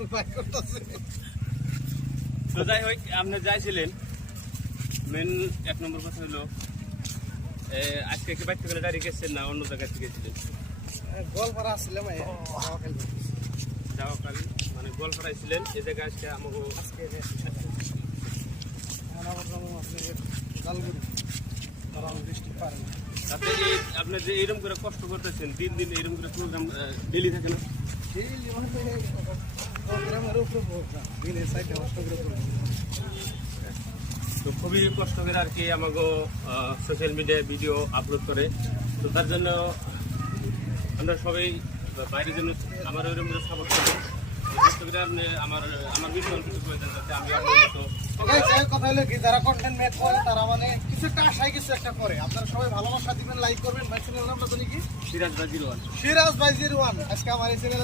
তো যাই হোক, আপনি যাইছিলেন, মেন 1 নম্বর কথা হলো আজকে কি বাইরে থেকে ডাইরেক্ট গেছেন না অন্য জায়গা থেকে গেছিলেন? গোয়ালপাড়া আসছিলাম যাওয়াকালীন মানে গোয়ালপাড়া ছিলেন, এই জায়গায় আজকে আমাকে আজকে ডিস্ট্রিক্ট পারেন তাতে আপনি যে এরকম করে কষ্ট করতেছেন, দিন দিন এরকম করে প্রোগ্রাম ডেলি থাকে না? তো খুবই কষ্ট করে আর কি আমাকে সোশ্যাল মিডিয়ায় ভিডিও আপলোড করে। তো তার জন্য আমরা সবাই বাইরের জন্য আমার ওইরকম করে সাপোর্ট করি। আপনি আমার ভিডিও কিছু করে দেন যাতে আমি আপনার মতো কথা হলো কি, যারা কন্টেন্ট মেক করে তারা মানে কিছু একটা আশায় কিছু একটা করে। আপনারা সবাই ভালোবাসা দিবেন, লাইক করবেন। ভাই চ্যানেলের নামটা জানি কি? সিরাজ ভাই 01। সিরাজ ভাই 01। আজকে আমার এই চ্যানেলে